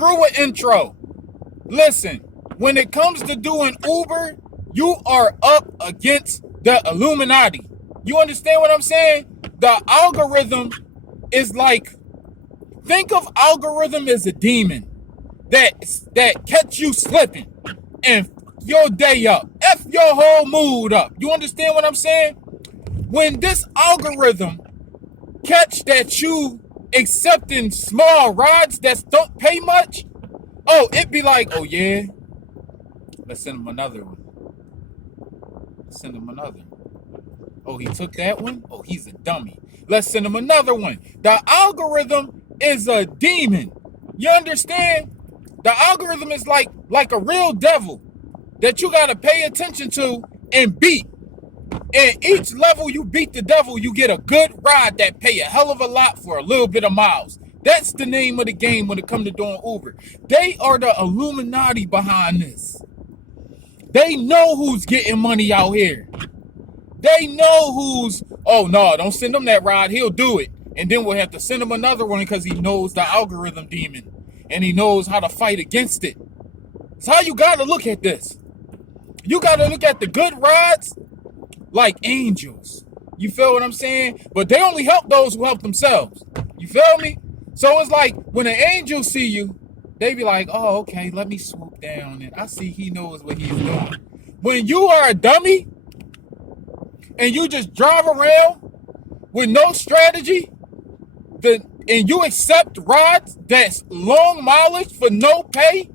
screw an intro. Listen, when it comes to doing Uber, you are up against the Illuminati. You understand what I'm saying? The algorithm is like, think of algorithm as a demon that catch you slipping and f your day up, F your whole mood up. You understand what I'm saying? When this algorithm catch that you accepting small rides that don't pay much, oh, it be like, oh yeah, let's send him another one. Send him another. Oh, he took that one? Oh, he's a dummy. Let's send him another one. The algorithm is a demon. You understand? The algorithm is like a real devil that you got to pay attention to and beat. And each level you beat the devil, you get a good ride that pay a hell of a lot for a little bit of miles. That's the name of the game when it comes to doing Uber. They are the Illuminati behind this. They know who's getting money out here. They know who's, oh no, don't send him that ride, he'll do it. And then we'll have to send him another one because he knows the algorithm demon. And he knows how to fight against it. That's how you gotta look at this. You gotta look at the good rides like angels. You feel what I'm saying? But they only help those who help themselves. You feel me? So it's like when an angel see you, they be like, oh, okay, let me swoop down. And I see he knows what he's doing. When you are a dummy and you just drive around with no strategy, and you accept rides that's long mileage for no pay,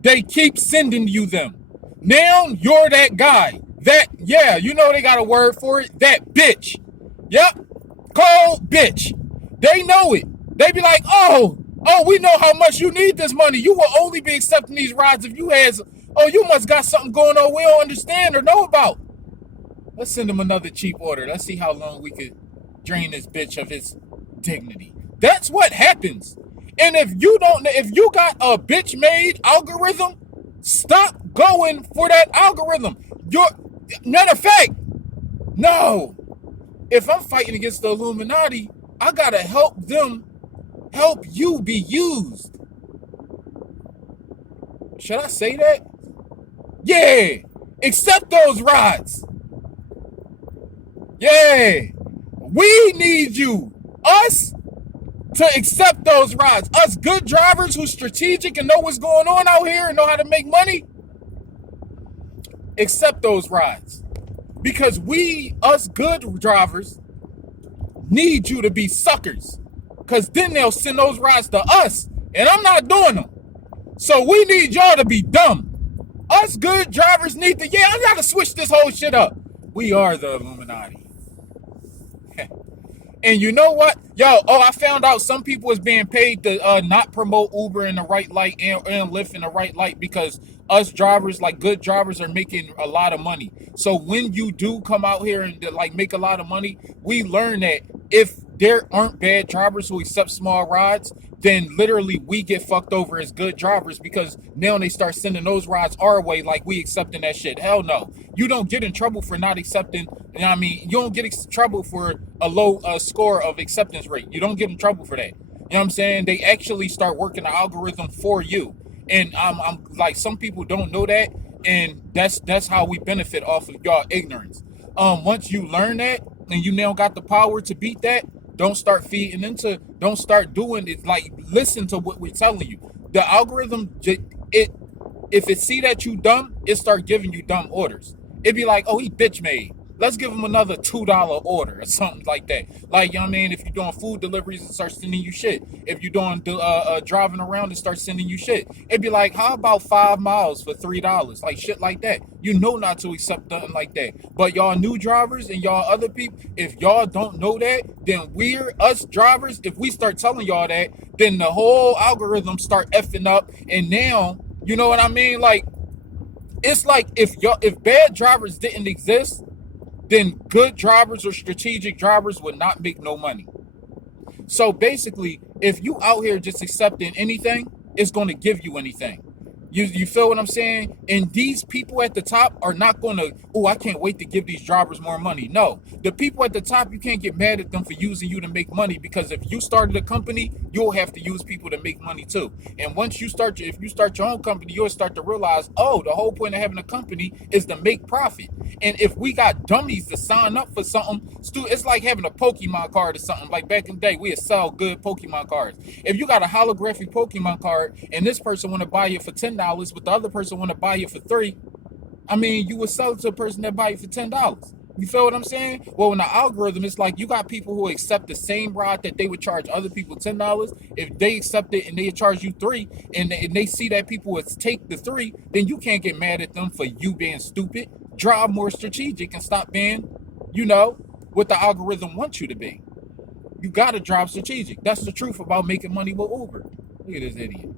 they keep sending you them. Now you're that guy. That, yeah, you know they got a word for it. That bitch. Yep. Cold bitch. They know it. They be like, oh, we know how much you need this money. You will only be accepting these rides if you has, oh, you must got something going on we don't understand or know about. Let's send him another cheap order. Let's see how long we could drain this bitch of his dignity. That's what happens. And if you got a bitch made algorithm, stop going for that algorithm. Matter of fact, no. If I'm fighting against the Illuminati, I gotta help them help you be used. Should I say that? Yeah. Accept those rides. Yeah. We need you. Us to accept those rides. Us good drivers who's strategic and know what's going on out here and know how to make money. Accept those rides. Because us good drivers, need you to be suckers. Because then they'll send those rides to us. And I'm not doing them. So we need y'all to be dumb. Us good drivers need to, I got to switch this whole shit up. We are the Illuminati. And you know what? I found out some people is being paid to not promote Uber in the right light and Lyft in the right light because us drivers, like good drivers, are making a lot of money. So when you do come out here and like make a lot of money, we learn that if there aren't bad drivers who accept small rides, then literally we get fucked over as good drivers because now they start sending those rides our way like we accepting that shit. Hell no. You don't get in trouble for not accepting, you know what I mean? You don't get in trouble for a low score of acceptance rate. You don't get in trouble for that. You know what I'm saying? They actually start working the algorithm for you. And I'm like, some people don't know that, and that's how we benefit off of y'all ignorance. Once you learn that and you now got the power to beat that, don't start don't start doing it. Like, listen to what we're telling you. The algorithm, if it see that you dumb, it start giving you dumb orders. It'd be like, oh, he bitch made. Let's give him another $2 order or something like that. Like, you know what I mean? If you're doing food deliveries, it starts sending you shit. If you're doing driving around, it starts sending you shit. It'd be like, how about 5 miles for $3? Like, shit like that. You know not to accept nothing like that. But y'all new drivers and y'all other people, if y'all don't know that, then us drivers, if we start telling y'all that, then the whole algorithm start effing up. And now, you know what I mean? Like, it's like if bad drivers didn't exist, then good drivers or strategic drivers would not make no money. So basically, if you out here just accepting anything, it's going to give you anything. You feel what I'm saying? And these people at the top are not going to, oh, I can't wait to give these drivers more money. No, the people at the top, you can't get mad at them for using you to make money, because if you started a company, you'll have to use people to make money too. And once you start, if you start your own company, you'll start to realize, oh, the whole point of having a company is to make profit. And if we got dummies to sign up for something, it's like having a Pokemon card or something. Like back in the day, we'd sell good Pokemon cards. If you got a holographic Pokemon card and this person want to buy it for $10, but the other person want to buy it for $3, I mean, you would sell it to a person that buy it for $10. You feel what I'm saying? Well, in the algorithm, it's like you got people who accept the same ride that they would charge other people $10. If they accept it and they charge you $3, and they see that people would take the $3, then you can't get mad at them for you being stupid. Drive more strategic and stop being, what the algorithm wants you to be. You gotta drive strategic. That's the truth about making money with Uber. Look at this idiot.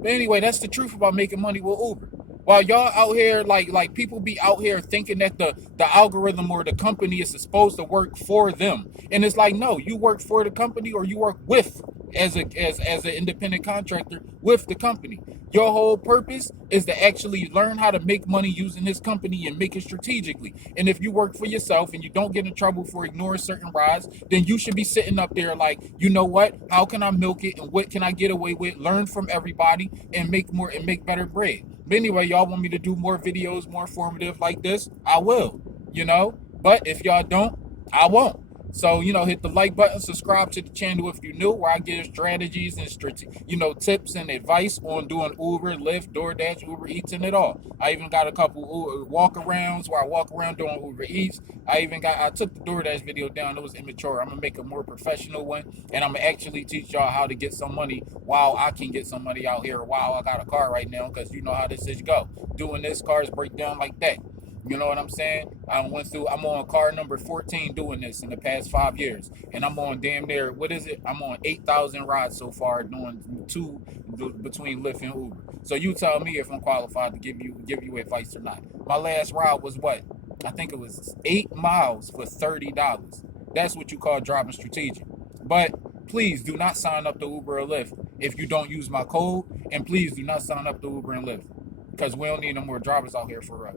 But anyway, that's the truth about making money with Uber. While y'all out here, like people be out here thinking that the algorithm or the company is supposed to work for them. And it's like, no, you work for the company, or you work with, as an independent contractor with the company. Your whole purpose is to actually learn how to make money using this company and make it strategically. And if you work for yourself and you don't get in trouble for ignoring certain rides, then you should be sitting up there like, you know what? How can I milk it, and what can I get away with? Learn from everybody and make more and make better bread. But anyway, y'all want me to do more videos, more informative like this? I will, But if y'all don't, I won't. So, hit the like button, subscribe to the channel if you're new, where I give strategies and tips and advice on doing Uber, Lyft, DoorDash, Uber Eats, and it all. I even got a couple walk-arounds where I walk around doing Uber Eats. I took the DoorDash video down. It was immature. I'm going to make a more professional one, and I'm going to actually teach y'all how to get some money while I can get some money out here while I got a car right now, because you know how this is go. Doing this, cars break down like that. You know what I'm saying? I'm on car number 14 doing this in the past 5 years. And I'm on damn near, I'm on 8,000 rides so far, doing 2 between Lyft and Uber. So you tell me if I'm qualified to give you advice or not. My last ride was what? I think it was 8 miles for $30. That's what you call driving strategic. But please do not sign up to Uber or Lyft if you don't use my code. And please do not sign up to Uber and Lyft, because we don't need no more drivers out here for us.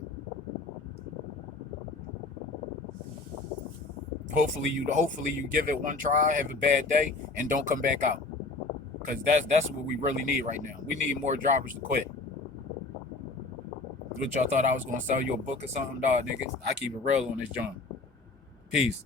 Hopefully you give it one try, have a bad day, and don't come back out. Because that's what we really need right now. We need more drivers to quit. What y'all thought I was going to sell you a book or something? Dog, niggas. I keep it real on this joint. Peace.